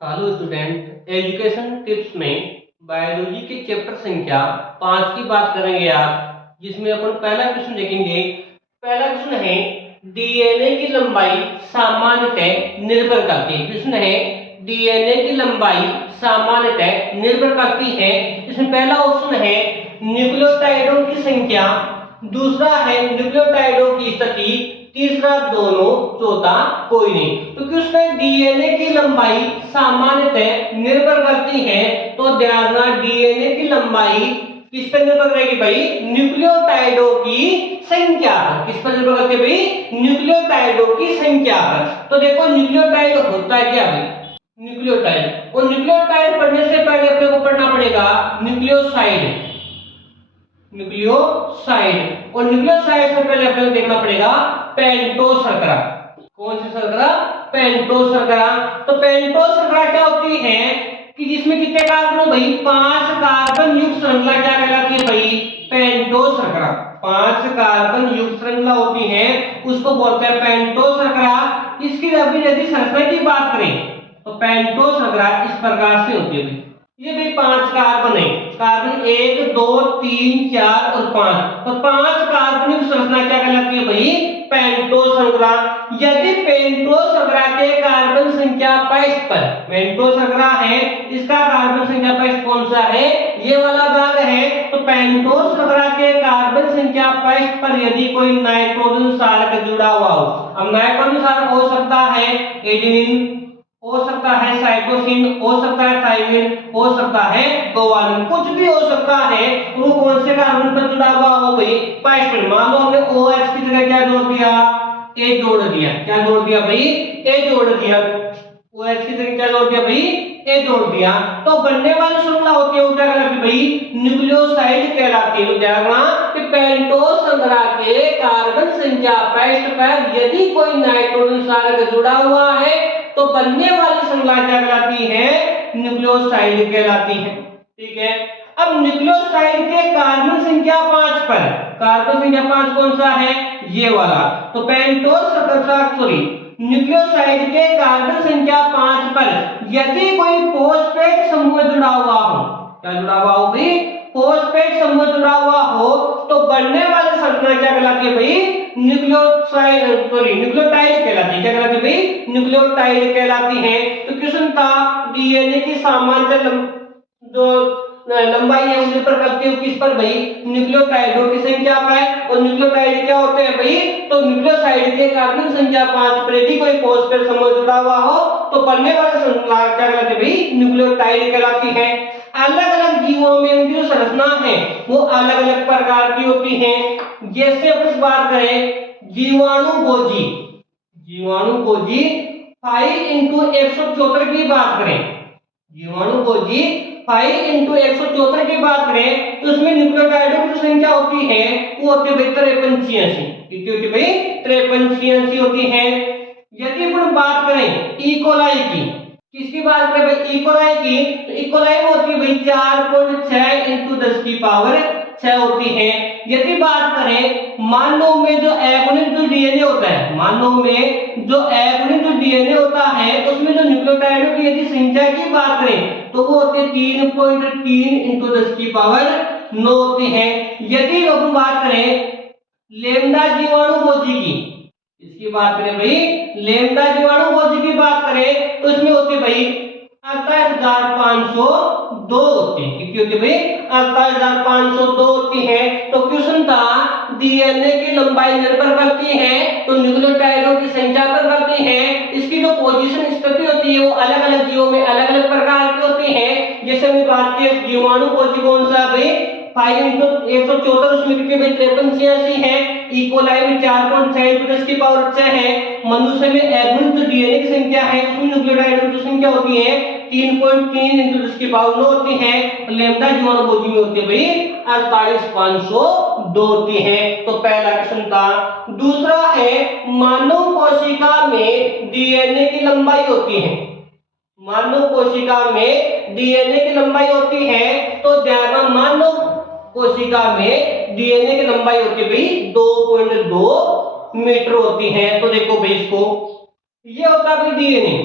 Hello student, education tips में biology के chapter संख्या 5 की बात करेंगे आज, जिसमें अपन पहला क्वेश्चन देखेंगे। पहला क्वेश्चन है डीएनए की लंबाई सामान्यतः निर्भर करती है। क्वेश्चन है डीएनए की लंबाई सामान्यतः निर्भर करती है। इसमें पहला ऑप्शन है न्यूक्लियोटाइडों की संख्या, दूसरा है न्यूक्लियोटाइडों की स्थिति, तीसरा दोनों, चौथा कोई नहीं। तो क्वेश्चन डीएनए की लंबाई सामान्यतः निर्भर करती है, तो ध्यान रखना डीएनए की लंबाई किस पर निर्भर करेगी भाई? न्यूक्लियोटाइडों की संख्या पर। किस पर निर्भर करती है भाई? न्यूक्लियोटाइडों की संख्या पर। तो देखो न्यूक्लियोटाइड होता है क्या भाई? न्यूक्लियोटाइड, और न्यूक्लियोटाइड पढ़ने से पहले अपने को पढ़ना पड़ेगा न्यूक्लियोसाइड। न्यूक्लियोसाइड, और न्यूक्लियोसाइड से पहले अपने को देखना पड़ेगा पेंटो शर्करा। कौन सी शर्करा? पेंटो शर्करा। तो पेंटो शर्करा क्या होती है कि जिसमें कितने कार्बन हो भाई? 5 कार्बन युक्त श्रृंखला क्या कहलाती है भाई? पेंटो शर्करा। 5 कार्बन युक्त श्रृंखला होती है, उसको बोलते हैं पेंटो शर्करा। इसकी अभी यदि संरचना की बात करें तो पेंटो शर्करा इस प्रकार से होती है भाई। ये भी 5 कार्बन है, कार्बन 1 2 3 4 और 5। तो 5 कार्बनिक संरचना क्या कहलाती है भाई? पेंटो श्रृंखला। यदि पेंटो श्रृंखला के कार्बन संख्या 65 पर, पेंटो श्रृंखला है, इसका कार्बन संख्या 65 कौन सा है? ये वाला भाग है। तो पेंटो श्रृंखला के कार्बन संख्या 65 पर यदि कोई नाइट्रोजन क्षारक जुड़ा हुआ हो, अब नाइट्रोजन क्षारक हो सकता है एडेनिन, हो सकता है साइटोसिन, हो सकता है थायमिन, हो सकता है गोवालिन, कुछ भी हो सकता है। वो कौन से कार्बन पर जुड़ा हुआ हो भाई? 65 पर। मान लो हमने OH की जगह क्या जोड़ दिया? A जोड़ दिया। क्या जोड़ दिया भाई? A जोड़ दिया। OH की जगह क्या जोड़ दिया भाई? A जोड़ दिया। तो बनने वाली श्रृंखला होती है वो क्या कहलाती है भाई? न्यूक्लियोसाइड कहलाती है। तो ध्यान रखना कि पेंटो श्रृंखला के कार्बन संख्या 65 पर यदि कोई नाइट्रोजन क्षारक जुड़ा हुआ है तो बनने वाली श्रृंखला क्या कहलाती है? न्यूक्लियोसाइड कहलाती है। ठीक है। अब न्यूक्लियोसाइड के कार्बन संख्या 5 पर, कार्बन संख्या 5 कौन सा है? ये वाला। तो पेंटोस सॉरी न्यूक्लियोसाइड के कार्बन संख्या 5 पर यदि कोई फॉस्फेट समूह जुड़ा हुआ हो, क्या जुड़ा हुआ हो भाई? फॉस्फेट समूह जुड़ा हुआ हो, तो बनने वाली संरचना क्या कहलाती है भाई? न्यूक्लियोसाइड सॉरी न्यूक्लियोटाइड कहलाती है। क्या कहलाती है भाई? न्यूक्लियोटाइड कहलाती है। तो क्वेश्चन था डीएनए की सामान्य जो लंबाई है वो निर्भर करती है किस पर भाई? न्यूक्लियोटाइडों की संख्या पर। और न्यूक्लियोटाइड क्या होते हैं भाई? तो न्यूक्लियोसाइड के कार्बन संख्या 5 पर यदि कोई फॉस्फेट समूह जुड़ा हुआ हो तो बनने वाला श्रृंखला क्या कहलाती है भाई? न्यूक्लियोटाइड कहलाती है। अलग अलग जीवों में इनकी जो संरचना है वो अलग अलग प्रकार की होती है। जैसे अपन बात करें जीवाणु भोजी, जीवाणु भोजी 5 इंटू 174 की बात करें, जीवाणु भोजी 5 इंटू 174 की बात करें तो उसमें न्यूक्लियोटाइडों की संख्या होती है वो होती है भाई 5386। कितनी होती है भाई? 5386 होती है। यदि अपन बात करें इकोलाई की, किसकी बात करें भाई? इकोलाई की, तो इकोलाई में होती है भाई 4.6 इंटू 10 की पावर 6 होती है। यदि बात करें मानव में जो एगोनिक जो डीएनए होता है, मानव में जो एगोनिक जो डीएनए होता है उसमें जो न्यूक्लियोटाइडों की यदि संख्या की बात करें तो वो होती है 3.3 इंटू 10 की पावर 9 होती है। यदि हम बात करें लेम्डा जीवाणु भोजी की, इसकी बात करें भाई लेम्डा जीवाणु भोजी की बात करें तो इसमें होती है भाई 28502 होती है। कितनी होती है भाई? 28502 होती है। तो क्वेश्चन था डीएनए की लंबाई निर्भर करती है तो न्यूक्लियोटाइडों की संख्या पर करती है। इसकी जो पोजीशन स्थिति होती है वो अलग अलग जीवों में अलग अलग प्रकार की होती है। जैसे हमने बात की जीवाणु भोजी कौन सा भाई? 5 इंटू 174, उसमें कितने भाई? 5386 है। इकोलाई में 4.6 इंटू 10 की पावर 6 है। मनुष्य में एगोनिक जो डीएनए की संख्या है उसमें न्यूक्लियोटाइडों की संख्या होती है 3.3 इंटू 10 की पावर 9 होती है। लेम्डा जीवाणु भोजी में होती है भाई 48502 होती है। तो पहला क्वेश्चन था। दूसरा है मानव कोशिका में डीएनए की लंबाई होती है, मानव कोशिका में डीएनए की लंबाई होती है तो ध्यान, मानव कोशिका में डीएनए की लंबाई होती है भाई 2.2 मीटर होती है। तो देखो भाई इसको, ये होता है भाई डीएनए,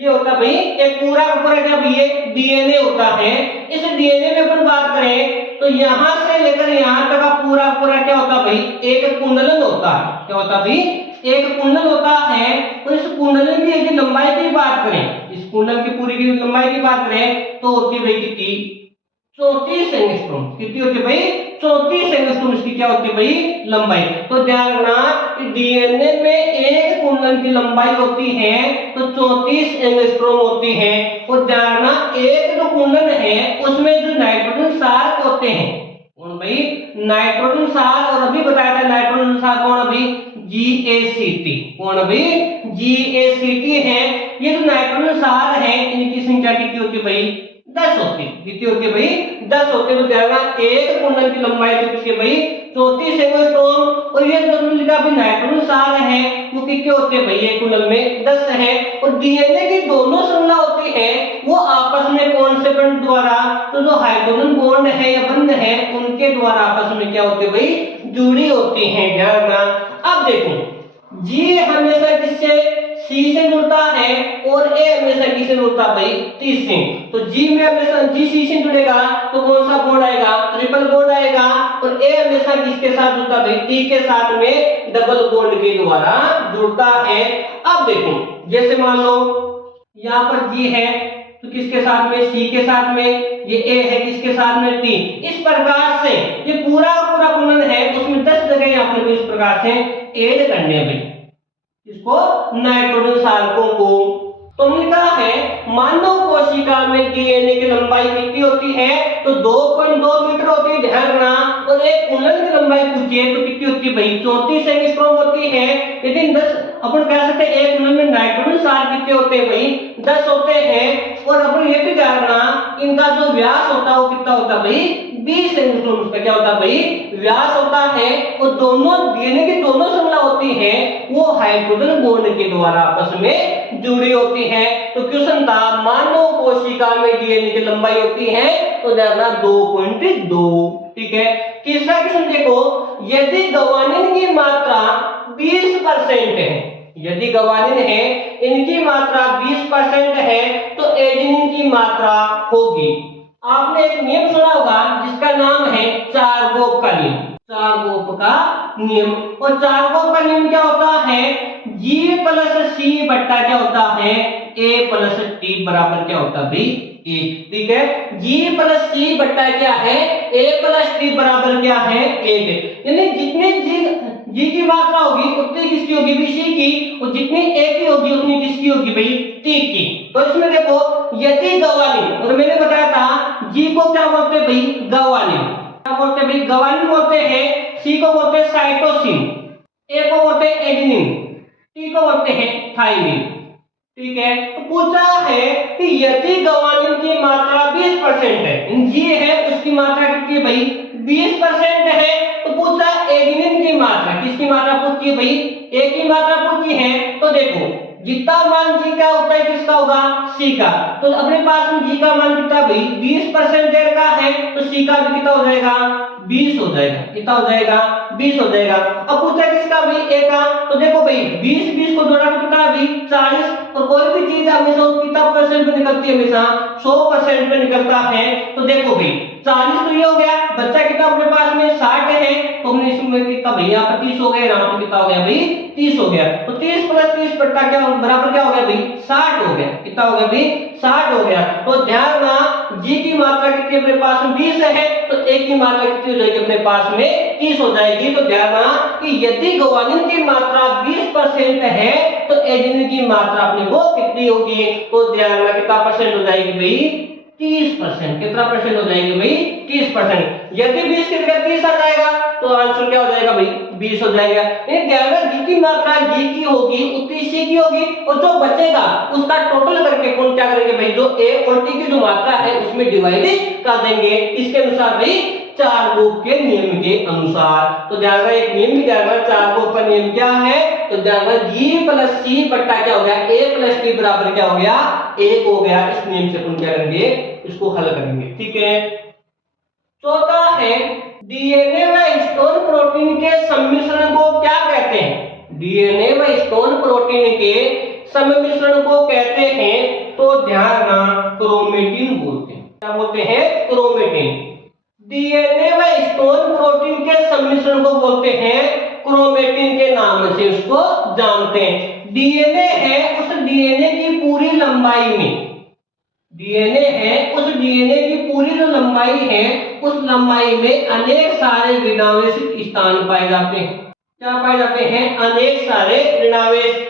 ये होता भाई एक पूरा का पूरा क्या भाई, ये डीएनए होता है। इस डीएनए में अपन बात करें तो यहां से लेकर यहां तक का पूरा पूरा क्या होता भाई, एक कुंडलन होता है। क्या होता भाई, एक कुंडल होता है। और इस कुंडलन की यदि लंबाई की बात करें, इस कुंडल की पूरी की लंबाई की बात करें तो होती है भाई कितनी, 34 एंगस्ट्रॉम। कितनी होती है भाई, 34 एंगस्ट्रॉम इसकी क्या होती है भाई, लंबाई। तो ध्यान रखना कि डीएनए में एक कुंडल की लंबाई होती है तो 34 एंगस्ट्रॉम होती है। और ध्यान रखना एक जो कुंडल है उसमें जो नाइट्रोजन सार होते हैं, कौन भाई, नाइट्रोजन सार। और अभी बताया था नाइट्रोजन सार कौन अभी, GaCt। कौन अभी, GaCt है। ये जो नाइट्रोजन सार है इनकी संख्या कितनी होती है भाई, 10 होती है। कितनी होती है भाई, 10 होती है। तो ध्यान रखना एक कुंडल की लंबाई कितनी है भाई, 34 एंगस्ट्रॉम। और ये जो लिखा भी नाइट्रोजन सार है वो कितने होते हैं भाई, एक कुंडल में 10 है। और डीएनए की दोनों श्रृंखला होती है वो आपस में कौन से बंध द्वारा, तो जो हाइड्रोजन बॉन्ड है या बंध है उनके द्वारा आपस में क्या होती है भाई, जुड़ी होती है। ध्यान रखना। अब देखो जी हमेशा किससे, सी से जुड़ता है और ए हमेशा किससे जुड़ता है भाई, टी से। तो जी में हमेशा जी सी से जुड़ेगा तो कौन सा बॉन्ड आएगा, ट्रिपल बॉन्ड आएगा। और ए हमेशा किसके साथ जुड़ता है भाई, टी के साथ में डबल बॉन्ड के द्वारा जुड़ता है। अब देखो जैसे मान लो यहाँ पर जी है तो किसके साथ में, सी के साथ में, ये ए है किसके साथ में, टी। इस प्रकार से ये पूरा पूरा कुंडल है उसमें 10 जगह यहाँ पर इस प्रकार से ऐड करने हैं भाई इसको, नाइट्रोजन सारकों को। तो हमने कहा है मानव कोशिका में डीएनए की लंबाई कितनी होती है, तो 2.2 मीटर होती है। ध्यान रखना। और एक कुंडल की लंबाई पूछिए तो कितनी होती है भाई, 34 एंगस्ट्रॉम होती है। लेकिन 10 अपन कह सकते हैं एक कुंडल में नाइट्रोजन सार कितने होते हैं भाई, 10 होते हैं। और अपन ये भी ध्यान रखना इनका जो व्यास होता है वो कितना होता है भाई, 20 एंगस्ट्रॉम उसका क्या होता है भाई, व्यास होता है। और दोनों डीएनए की दोनों श्रृंखला होती है वो हाइड्रोजन बॉन्ड के द्वारा आपस में जुड़ी होती है। तो क्वेश्चन था मानव कोशिका में डीएनए की लंबाई होती है तो देखना 2.2। ठीक है। तीसरा क्वेश्चन देखो, यदि ग्वानिन की मात्रा 20% है, यदि ग्वानिन है इनकी मात्रा 20% है तो एडेनिन की मात्रा होगी। आपने एक नियम सुना होगा जिसका नाम है चारगोप का नियम, चारगोप का नियम। और चारगोप का नियम क्या होता है, G प्लस C बट्टा क्या होता है, A प्लस T बराबर क्या होता है भाई 1। ठीक है। G प्लस C बट्टा क्या है, A प्लस T बराबर क्या है 1। यानी जितने G की मात्रा होगी उतनी किसकी होगी भाई, C की। और जितनी A की होगी उतनी किसकी होगी भाई, T की। तो इसमें देखो यदि ग्वानिन, और मैंने बताया था G को क्या बोलते हैं भाई, ग्वानिन। क्या बोलते हैं भाई, ग्वानिन बोलते हैं। C को बोलते हैं साइटोसिन, A को बोलते हैं एडेनिन, T को बोलते हैं थाइमिन। ठीक है। तो पूछा है कि यदि ग्वानिन की मात्रा 20% है, G है उसकी मात्रा कितनी है भाई 20% है। तो पूछा एडेनिन की मात्रा, किसकी मात्रा पूछी है भाई, A की मात्रा पूछी है। तो देखो जितना मान G का उतना ही किसका होगा, C का। तो अपने पास में G का मान कितना भाई 20% देर का है तो C का भी कितना हो जाएगा 20 हो जाएगा। कितना हो जाएगा 20 हो जाएगा। अब पूछा किसका भाई A का। तो देखो भाई 20 को जोड़ा तो कितना भाई 40। और कोई भी चीज हमेशा कितना परसेंट पे निकलती है, हमेशा 100% पे निकलता है। तो देखो भाई 40 तो ये हो गया, बच्चा कितना अपने पास में 60 है तो हमने इसमें कितना भाई यहाँ पर 30 हो गया, यहाँ पर कितना हो गया भाई 30 हो गया। तो 30 प्लस 30 बट्टा क्या बराबर क्या हो गया भाई 60 हो गया। कितना हो गया भाई 60 हो गया। तो ध्यान रखना G की मात्रा कितनी अपने पास में 20 है तो A की मात्रा कितनी हो जाएगी अपने पास में 30 हो जाएगी। तो ध्यान रखना कि यदि ग्वानिन की मात्रा 20% है तो एडेनिन की मात्रा अपने को कितनी होगी। तो ध्यान रखना कितना परसेंट हो जाएगी भाई 30%। कितना परसेंट हो जाएगी भाई 30%। यदि 20 की जगह 30 आ जाएगा तो आंसर क्या हो जाएगा भाई 20 हो जाएगा। यानी ध्यान रखना G की मात्रा G की होगी उतनी C की होगी और जो बचेगा उसका टोटल करके कौन क्या करेंगे भाई, जो A और T की जो मात्रा है उसमें डिवाइड कर देंगे। इसके अनुसार भाई चारगोप के नियम के अनुसार। तो ध्यान रखना एक नियम भी ध्यान रखना, चारगोप का नियम क्या है, तो ध्यान रखना G प्लस C बट्टा क्या हो गया A प्लस T बराबर क्या हो गया 1 हो गया। इस नियम से अपन क्या करेंगे, इसको हल करेंगे। ठीक है। चौथा है डीएनए व हिस्टोन प्रोटीन के सम्मिश्रण को क्या कहते हैं, डीएनए व हिस्टोन प्रोटीन के सम्मिश्रण को कहते हैं? तो ध्यान रखना, क्रोमेटिन बोलते हैं। क्या बोलते हैं? क्रोमेटिन। डीएनए व स्टोन प्रोटीन के सम्मिश्रण को बोलते हैं क्रोमेटिन के नाम से उसको जानते हैं। डीएनए है उस डीएनए की पूरी लंबाई में, डीएनए है उस डीएनए की पूरी जो लंबाई है उस लंबाई में अनेक सारे ऋणावेशित स्थान पाए जाते हैं। क्या पाए जाते हैं? अनेक सारे ऋणावेशित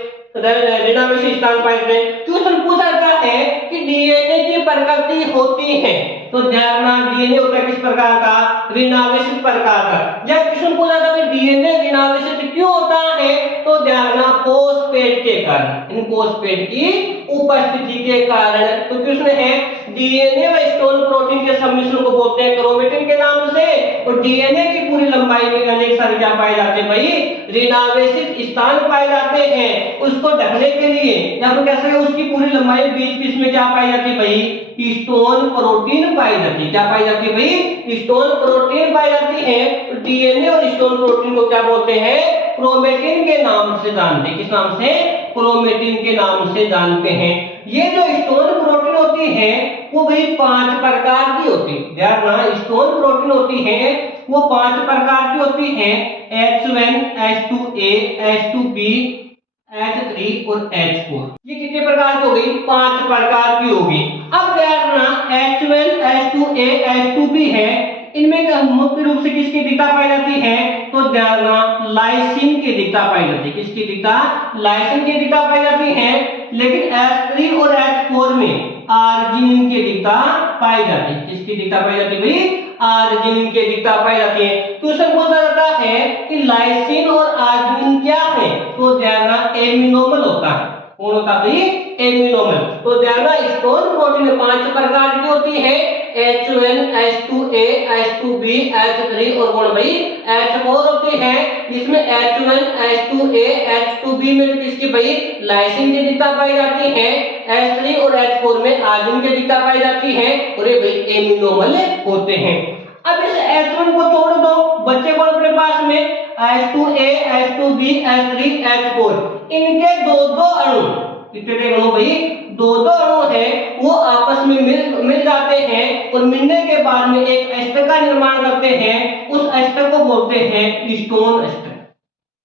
स्थान पाए जाते हैं। क्वेश्चन पूछा जाता है कि डीएनए की प्रकृति होती है, तो ध्यान रखना डीएनए होता है किस प्रकार का? ऋणावेशित प्रकार का। जब क्वेश्चन पूछा था कि डीएनए ऋणावेशित क्यों होता है, तो ध्यान रखना फोस्फेट के कारण, इन फोस्फेट की उपस्थिति के कारण। तो क्वेश्चन है डीएनए व स्टोन प्रोटीन के सम्मिश्रण को बोलते हैं क्रोमेटिन के नाम से, और डीएनए की पूरी लंबाई में अनेक सारे क्या पाए जाते हैं भाई? ऋणावेशित स्थान पाए जाते हैं। उसको ढकने के लिए या फिर कैसे उसकी पूरी लंबाई बीच बीच में क्या पाई जाती है भाई? स्टोन प्रोटीन पाई जाती है। क्या पाई जाती है भाई? स्टोन प्रोटीन पाई जाती है। तो डीएनए और स्टोन प्रोटीन को क्या बोलते हैं? क्रोमेटिन के नाम से जानते हैं। किस नाम से? क्रोमेटिन के नाम से जानते हैं। ये जो स्टोन प्रोटीन होती है वो भाई 5 प्रकार की होती है। ध्यान रखना, स्टोन प्रोटीन होती है वो 5 प्रकार की होती है। H1, H2A, H2B, H3 और H4। ये कितने प्रकार की हो गई? 5 प्रकार की होगी। अब ध्यान रखना H1, H2A, H2B है, इनमें मुख्य रूप से किसकी दिक्कत पाई जाती है? तो ध्यान रखना लाइसिन की दिक्कत पाई जाती है। किसकी दिक्कत? लाइसिन की दिक्कत पाई जाती है। लेकिन H3 और H4 में आर्जिनिन की दिक्कत पाई जाती है। किसकी दिक्कत पाई जाती है भाई? आर्जिनिन की दिक्कत पाई जाती है। क्वेश्चन पूछा जाता है कि लाइसिन और आर्जिनिन क्या है? तो ध्यान रखना एमिनोमर होता है। कौन होता है भाई? एमिनोमर। तो ध्यान रखना स्टोन प्रोटीन 5 प्रकार की होती है। H1, H2A, H2B, H3 और कौन भाई? H4 होती है। जिसमें H1, H2A, H2B में किसकी भाई? लाइसिन की दिक्कत पाई जाती है। H3 और H4 में आर्जिनिन की दिक्कत पाई जाती है, और ये भाई एमिनोमर होते हैं। अब इस H1 को छोड़ दो, बच्चे को अपने पास में H2A, H2B, H3, H4, इनके दो अणु, कितने अणु भाई? दो अणु है, वो आपस में मिल जाते हैं, और मिलने के बाद में एक एस्टर का निर्माण करते हैं। उस एस्टर को बोलते हैं स्टोन एस्टर।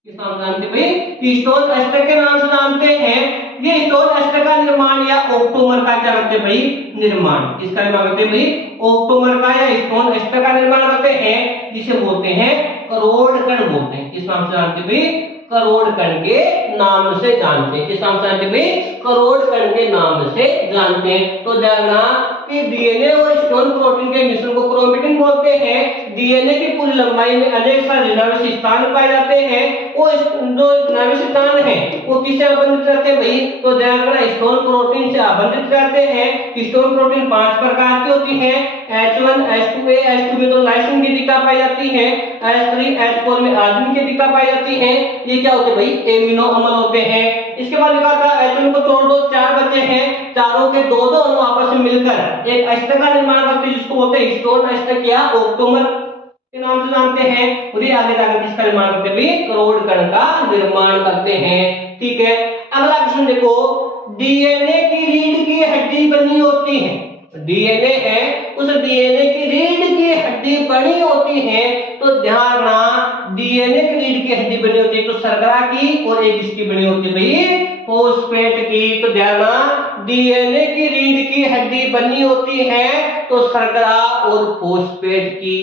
किस नाम से जानते भाई? स्टोन एस्टर के नाम से जानते हैं। ये स्टोन एस्टर का निर्माण या ऑक्टोमर का क्या करते हैं भाई? निर्माण। किसका निर्माण करते हैं भाई? ऑक्टोमर का या स्टोन एस्टर का निर्माण करते हैं, जिसे बोलते हैं करोड़ कण बोलते हैं। किस नाम से जानते हैं भाई? करोड़ कण के नाम से जानते हैं। किस नाम से जानते हैं भाई? करोड़ कण के नाम से जानते हैं। तो जानना कि डीएनए और स्टोन प्रोटीन के मिश्रण को क्रोमेटिन बोलते हैं। डीएनए की पूरी लंबाई में अनेक सारे ऋणावेशित स्थान पाए जाते हैं। वो जो ऋणावेशित स्थान है वो किससे आबंधित रहते हैं भाई? तो ध्यान रखना स्टोन प्रोटीन से आबंधित रहते हैं। स्टोन प्रोटीन 5 प्रकार की होती है। H1, H2A, H2 में तो लाइसिन की दिक्कत पाई जाती है। H3, H4 में आर्जिनिन की दिक्कत पाई जाती है। ये क्या होते हैं भाई? एमिनो अम्ल होते हैं। इसके बाद लिखा था H1 को छोड़ दो, 4 बचे हैं, चारों के दो अणु आपस में मिलकर एक एस्टर का निर्माण करते हैं, जिसको बोलते हैं स्टोन एस्टर या ऑक्टोमर के नाम से जानते हैं। और ये आगे जाकर किसका निर्माण करते हैं भाई? करोड़ कण का निर्माण करते हैं। ठीक है, अगला क्वेश्चन देखो, डीएनए की रीढ़ की हड्डी बनी होती है। डीएनए है उस डीएनए की रीढ़ की हड्डी बनी होती है। तो ध्यान रखना डीएनए की रीढ़ की हड्डी बनी होती है, तो शर्करा की, और एक इसकी बनी होती है भाई फोस्फेट की। तो ध्यान रखना डीएनए की रीढ़ की हड्डी बनी होती है तो शर्करा और फोस्फेट की।